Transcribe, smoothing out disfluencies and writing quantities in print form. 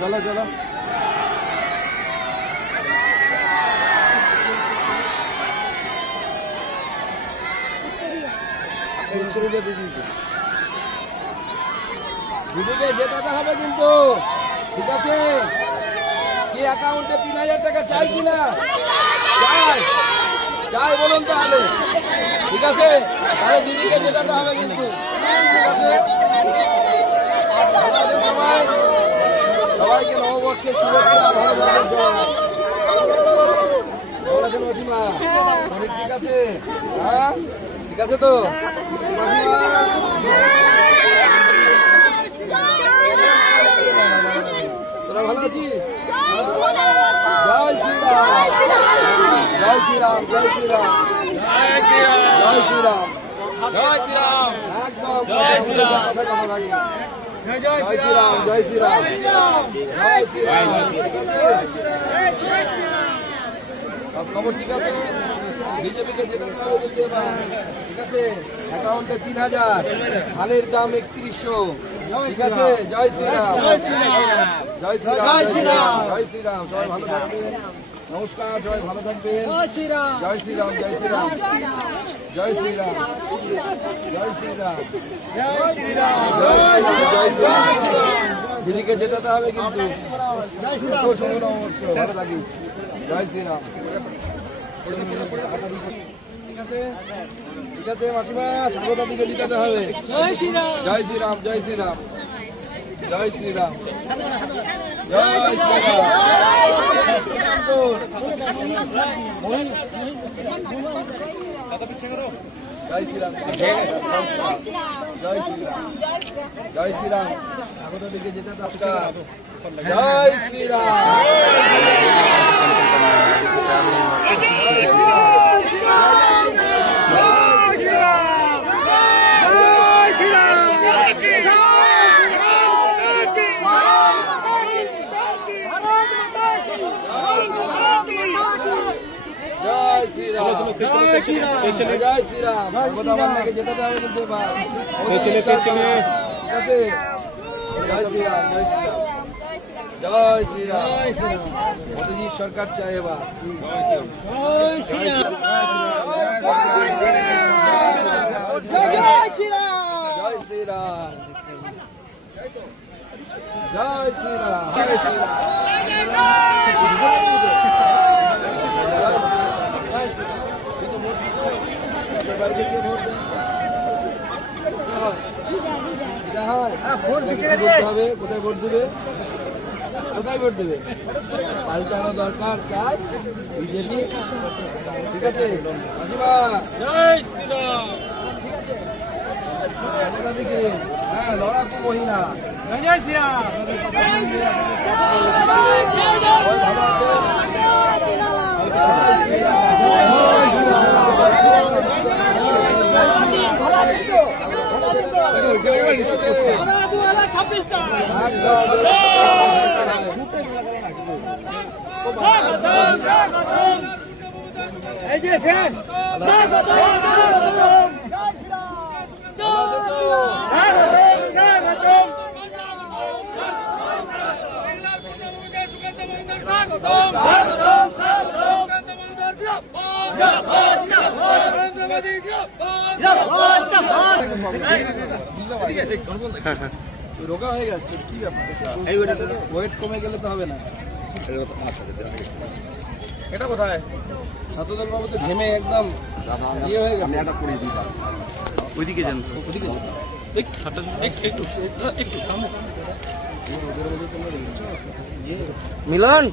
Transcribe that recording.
চলো চলো দিদিকে জেতাতে হবে কিন্তু, ঠিক আছে? কি অ্যাকাউন্টে 3000 টাকা চাই কিনা? চাই চাই বলুন তাহলে, ঠিক আছে? তাহলে দিদিকে জেতাতে হবে কিন্তু, ঠিক আছে? সবাই সবাইকে নববর্ষের শুভেচ্ছা, ভালো ভালো জয়। ভালো আছেন মাসিমা? শরীর ঠিক আছে? হ্যাঁ ঠিক আছে তো তোরা ভালো আছিস? জয় শ্রীরাম, জয় শ্রীরাম, জয় শ্রীরাম, জয় শ্রীরাম, জয় শ্রীরাম, একদম জয় শ্রীরাম, জয় শ্রীরাম, জয় শ্রীরাম, জয় শ্রীরাম। খবর ঠিক আছে? বিজেপিকে জেতাতে হবে বলতে এবার, ঠিক আছে? অ্যাকাউন্টে 3000, ধানের দাম 3100, ঠিক আছে? জয় শ্রীরাম, জয় শ্রীরাম, জয় শ্রীরাম, জয় শ্রীরাম। সবাই ভালো থাকবেন, নমস্কার, সবাই ভালো থাকবেন। জয় শ্রীরাম, জয় শ্রীরাম, জয় শ্রীরাম, জয় শ্রীরাম, জয় শ্রীরাম, জয় শ্রীরাম, জয় শ্রীরাম। দিদিকে জেতাতে হবে কিন্তু, ভালো থাকিস। জয় শ্রীরাম, ঠিক আছে? ঠিক আছে মাসিমা, স্বাগতা দিকে জিতাতে হবে। জয় শ্রীরাম, জয় শ্রীরাম, জয় শ্রীরাম, জয় শ্রীরাম, জয় শ্রীরাম, জয় শ্রীরাম, জয় শ্রীরাম, জয় শ্রীরাম। স্বাগতা দিকে জেতাতে হবে। জয় শ্রীরাম, জয় শ্রীরাম, জয় শ্রীরাম। ভগবানকে যেটাতে হবে কিন্তু এবার, ঠিক আছে? জয় শ্রীরাম, জয় শ্রীরাম, জয় শ্রীরাম। মোদীজির সরকার চাই এবার। জয় শ্রীরাম, জয় শ্রীরাম, জয় শ্রীরাম, জয় শ্রীরাম। কোথায় ভোট দেবে? কোথায় ভোট দেবে? পাল্টানো দরকার, চাই বিজেপি, ঠিক আছে? মাসিমা জয় শ্রীরাম, ঠিক আছে? হ্যাঁ, লড়াকু মহিলা, জয় শ্রীরাম। রোগা হয়ে যাচ্ছে, কি ব্যাপার? ওয়েট কমে গেলে তো হবে না। এটা কোথায়? সাতদল বাবু তো ঘেমে একদম ইয়ে হয়ে গেছে। ওইদিকে যান, ওইদিকে একটু মিলন।